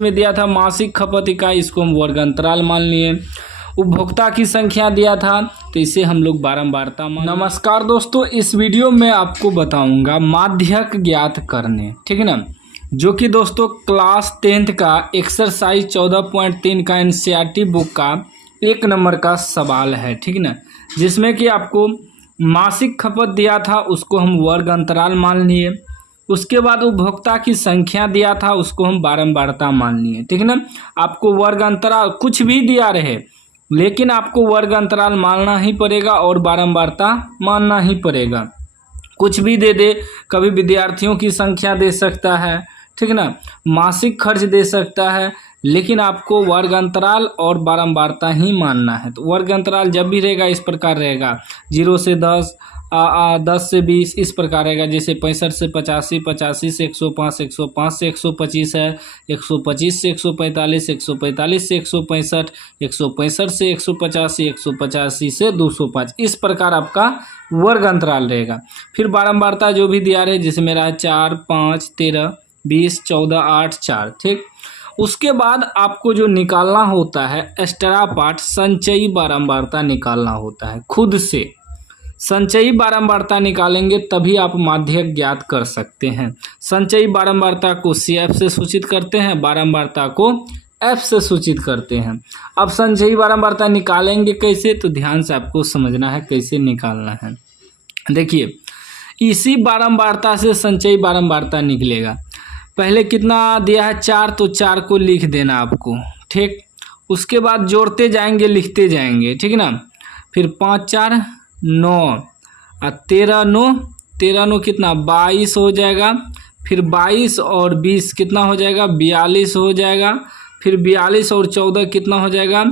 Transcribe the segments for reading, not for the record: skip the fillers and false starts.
में दिया था मासिक खपत इकाई, इसको हम वर्ग अंतराल मान लिए। उपभोक्ता की संख्या दिया था तो इसे हम लोग बारंबारता मान। नमस्कार दोस्तों, इस वीडियो में आपको बताऊंगा माध्यक ज्ञात करने, ठीक है ना, जो कि दोस्तों क्लास 10th का एक्सरसाइज 14.3 का एनसीईआरटी बुक का 1 नंबर का सवाल है, ठीक है ना, जिसमें कि आपको मासिक खपत दिया था, उसको हम वर्ग अंतराल मान लिए। उसके बाद उपभोक्ता की संख्या दिया था, उसको हम बारंबारता मान लिए, ठीक है ना। आपको वर्ग अंतराल कुछ भी दिया रहे, लेकिन आपको वर्ग अंतराल मानना ही पड़ेगा और बारंबारता मानना ही पड़ेगा। कुछ भी दे दे, कभी विद्यार्थियों की संख्या दे सकता है, ठीक है ना, मासिक खर्च दे सकता है, लेकिन आपको वर्ग अंतराल और बारंबारता ही मानना है। तो वर्ग अंतराल जब भी रहेगा इस प्रकार रहेगा, 0 से 10, 10 से 20, इस प्रकार रहेगा। जैसे 65 से 85, 85 से 105, 105 से 125 है, 125 से 145, 145 से 165, 165 से 185, 185 से 205, इस प्रकार आपका वर्ग अंतराल रहेगा। फिर बारंबारता जो भी दिया रहे, जैसे मेरा 4, 5, 13, 20, 14, 8, 4, ठीक। उसके बाद आपको जो निकालना होता है एक्स्ट्रा पार्ट, संचयी बारंबारता निकालना होता है। खुद से संचयी बारंबारता निकालेंगे तभी आप माध्यक ज्ञात कर सकते हैं। संचयी बारंबारता को CF से सूचित करते हैं, बारंबारता को F से सूचित करते हैं। अब संचयी बारंबारता निकालेंगे कैसे, तो ध्यान से आपको समझना है कैसे निकालना है। देखिए, इसी बारंबारता से संचयी बारंबारता निकलेगा। पहले कितना दिया है 4, तो 4 को लिख देना आपको, ठीक। उसके बाद जोड़ते जाएंगे, लिखते जाएंगे, ठीक है ना। फिर 5, 4, 9 और 13, 9, 13, 9 कितना 22 हो जाएगा। फिर 22 और 20 कितना हो जाएगा 42 हो जाएगा। फिर 42 और 14 कितना हो जाएगा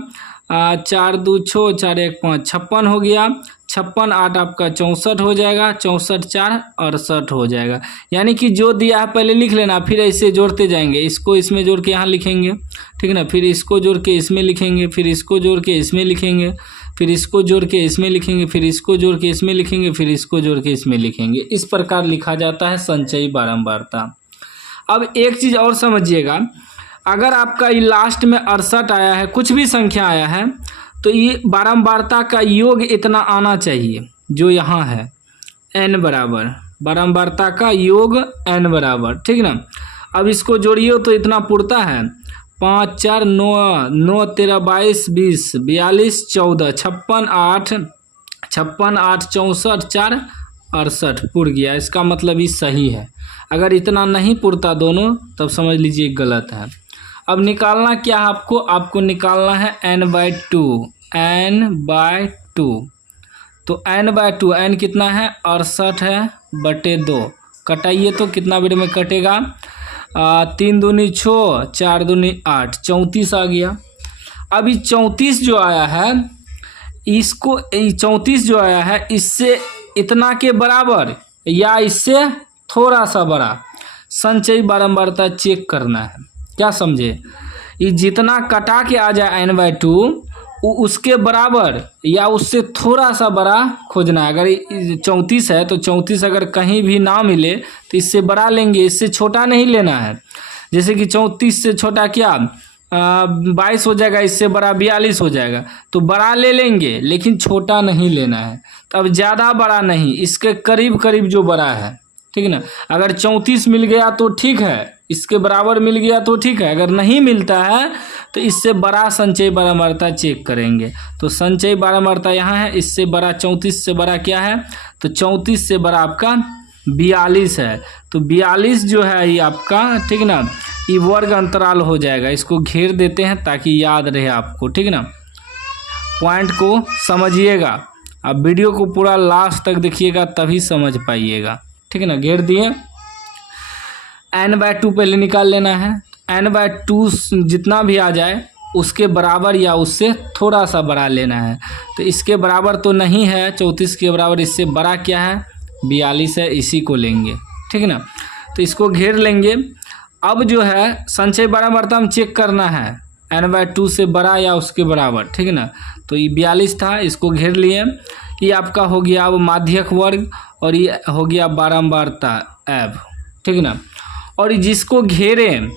4, 2, 6, 4, 1, 5, 56 हो गया। 56, 8 आपका 64 हो जाएगा। 64, 4, 68 हो जाएगा। यानी कि जो दिया है पहले लिख लेना, फिर ऐसे जोड़ते जाएंगे। इसको इसमें जोड़ के यहाँ लिखेंगे, ठीक है ना। फिर इसको जोड़ के इसमें लिखेंगे, फिर इसको जोड़ के इसमें लिखेंगे, फिर इसको जोड़ के इसमें लिखेंगे, फिर इसको जोड़ के इसमें लिखेंगे, फिर इसको जोड़ के इसमें लिखेंगे। इस प्रकार लिखा जाता है संचयी बारंबारता। अब एक चीज़ और समझिएगा, अगर आपका ये लास्ट में 68 आया है, कुछ भी संख्या आया है, तो ये बारंबारता का योग इतना आना चाहिए जो यहाँ है n बराबर, बारंबारता का योग n बराबर, ठीक ना। अब इसको जोड़िए तो इतना पुरता है 5, 4, 9, 9, 13, 22, 20, 42, 14, 56, 8, 64, 4, 68 पुर गया। इसका मतलब ये सही है। अगर इतना नहीं पुरता दोनों, तब समझ लीजिए गलत है। अब निकालना क्या है आपको निकालना है n/2, n/2। तो n/2, n कितना है 68 है बटे 2, कटाइए तो कितना बेर में कटेगा 3 दूनी 6, 4 दूनी 8, 34 आ गया। अब ये 34 जो आया है, इसको 34 जो आया है, इससे इतना के बराबर या इससे थोड़ा सा बड़ा संचयी बारंबारता चेक करना है। क्या समझे, ये जितना कटा के आ जाए n/2 उसके बराबर या उससे थोड़ा सा बड़ा खोजना है। अगर 34 है तो 34 अगर कहीं भी ना मिले तो इससे बड़ा लेंगे, इससे छोटा नहीं लेना है। जैसे कि 34 से छोटा क्या 22 हो जाएगा, इससे बड़ा 42 हो जाएगा, तो बड़ा ले लेंगे लेकिन छोटा नहीं लेना है। तो अब ज़्यादा बड़ा नहीं, इसके करीब करीब जो बड़ा है, ठीक है ना। अगर 34 मिल गया तो ठीक है, इसके बराबर मिल गया तो ठीक है। अगर नहीं मिलता है तो इससे बड़ा संचयी बारंबारता चेक करेंगे। तो संचयी बारंबारता यहाँ है, इससे बड़ा 34 से बड़ा क्या है, तो 34 से बड़ा आपका 42 है। तो 42 जो है ये आपका, ठीक ना, ये वर्ग अंतराल हो जाएगा। इसको घेर देते हैं ताकि याद रहे आपको, ठीक ना। पॉइंट को समझिएगा, अब वीडियो को पूरा लास्ट तक देखिएगा तभी समझ पाइएगा, ठीक है ना। घेर दिए, n/2 पहले निकाल लेना है। n/2 जितना भी आ जाए उसके बराबर या उससे थोड़ा सा बड़ा लेना है। तो इसके बराबर तो नहीं है 34 के बराबर, इससे बड़ा क्या है 42 है, इसी को लेंगे, ठीक है ना। तो इसको घेर लेंगे। अब जो है संचयी बारंबारता हम चेक करना है n/2 से बड़ा या उसके बराबर, ठीक है ना। तो ये 42 था, इसको घेर लिए। ये आपका हो गया अब माध्यक वर्ग और ये हो गया बारंबारता F, ठीक है ना। और जिसको घेरें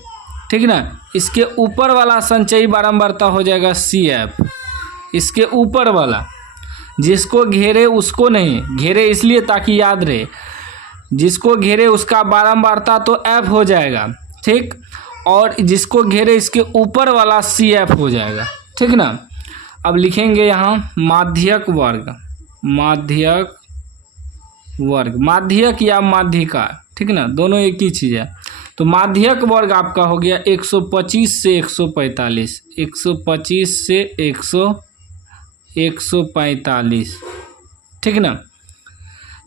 ठीक ना। इसके ऊपर वाला संचयी बारंबारता हो जाएगा CF, इसके ऊपर वाला, जिसको घेरे उसको नहीं, घेरे इसलिए ताकि याद रहे, जिसको घेरे उसका बारंबारता तो F हो जाएगा, ठीक, और जिसको घेरे इसके ऊपर वाला CF हो जाएगा, ठीक ना। अब लिखेंगे यहाँ माध्यक वर्ग, माध्यक वर्ग, माध्यक या माध्यिका, ठीक ना, दोनों एक ही चीज़ है। तो माध्यक वर्ग आपका हो गया 125 से 145, 125 से 145, ठीक ना।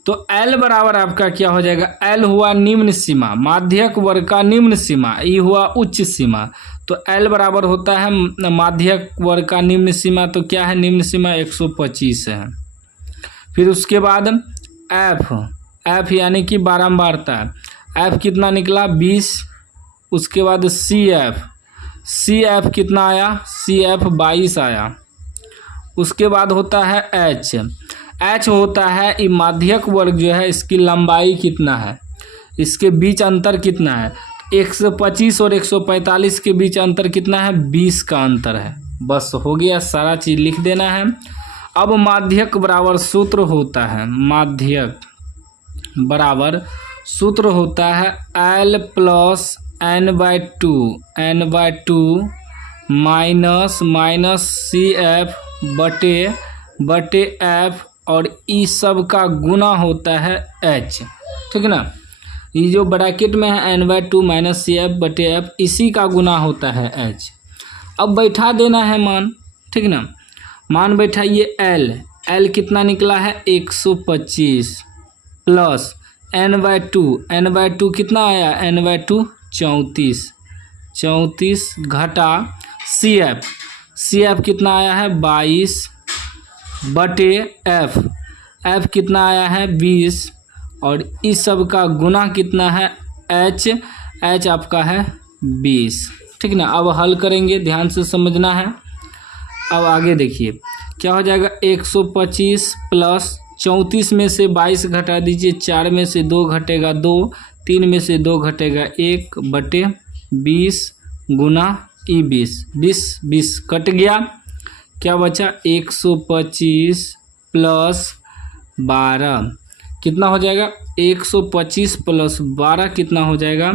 तो L बराबर आपका क्या हो जाएगा, L हुआ निम्न सीमा, माध्यक वर्ग का निम्न सीमा, E हुआ उच्च सीमा। तो L बराबर होता है माध्यक वर्ग का निम्न सीमा, तो क्या है निम्न सीमा 125 है। फिर उसके बाद F यानी कि बारंबारता, F कितना निकला 20। उसके बाद CF कितना आया, CF 22 आया। उसके बाद होता है H होता है ये माध्यक वर्ग जो है, इसकी लंबाई कितना है, इसके बीच अंतर कितना है। 125 और 145 के बीच अंतर कितना है, 20 का अंतर है। बस हो गया, सारा चीज़ लिख देना है। अब माध्यक बराबर सूत्र होता है, माध्यक बराबर सूत्र होता है L plus n/2 minus CF बटे F और ई सब का गुना होता है H, ठीक ना। ये जो ब्रैकेट में है n/2 माइनस CF बटे F, इसी का गुना होता है H। अब बैठा देना है मान, ठीक ना। मान बैठाइए L कितना निकला है 125 प्लस n/2 कितना आया, n/2 34 घटा CF कितना आया है 22 बटे F कितना आया है 20 और इस सब का गुना कितना है H आपका है 20, ठीक ना। अब हल करेंगे, ध्यान से समझना है। अब आगे देखिए क्या हो जाएगा, 125 प्लस 34 में से 22 घटा दीजिए, 4 में से 2 घटेगा 2, 3 में से 2 घटेगा 1 बटे 20 गुना ई 20 कट गया, क्या बचा 125 प्लस 12 कितना हो जाएगा, 125 प्लस 12 कितना हो जाएगा,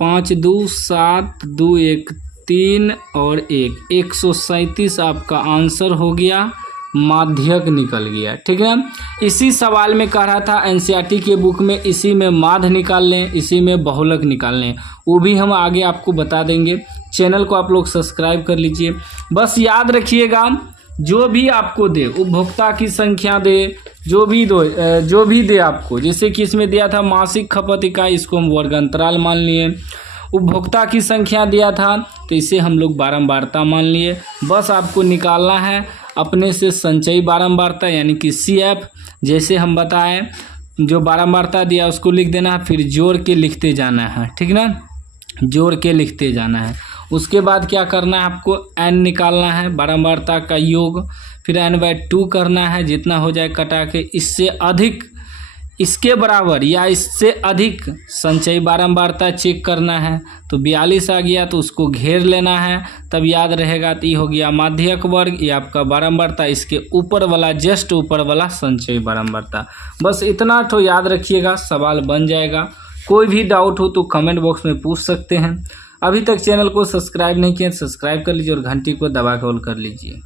5 2 7 2 1 3 और 1 137 आपका आंसर हो गया, माध्यक निकल गया, ठीक है। इसी सवाल में कह रहा था एनसीईआरटी के बुक में, इसी में माध्य निकाल लें, इसी में बहुलक निकाल लें, वो भी हम आगे आपको बता देंगे। चैनल को आप लोग सब्सक्राइब कर लीजिए। बस याद रखिएगा, जो भी आपको दे, उपभोक्ता की संख्या दे, जो भी दे आपको, जैसे कि इसमें दिया था मासिक खपत इकाई, इसको हम वर्ग अंतराल मान लिए। उपभोक्ता की संख्या दिया था तो इसे हम लोग बारंबारता मान लिए। बस आपको निकालना है अपने से संचयी बारंबारता यानी कि CF, जैसे हम बताएं, जो बारंबारता दिया उसको लिख देना है, फिर जोड़ के लिखते जाना है, ठीक ना, जोड़ के लिखते जाना है। उसके बाद क्या करना है, आपको n निकालना है, बारंबारता का योग, फिर n/2 करना है, जितना हो जाए कटा के, इससे अधिक, इसके बराबर या इससे अधिक संचयी बारंबारता चेक करना है। तो 42 आ गया तो उसको घेर लेना है, तब याद रहेगा। तो ये हो गया माध्यक वर्ग, ये आपका बारंबारता, इसके ऊपर वाला, जस्ट ऊपर वाला संचयी बारंबारता। बस इतना तो याद रखिएगा, सवाल बन जाएगा। कोई भी डाउट हो तो कमेंट बॉक्स में पूछ सकते हैं। अभी तक चैनल को सब्सक्राइब नहीं किया, सब्सक्राइब कर लीजिए और घंटी को दबा के ऑल कर लीजिए।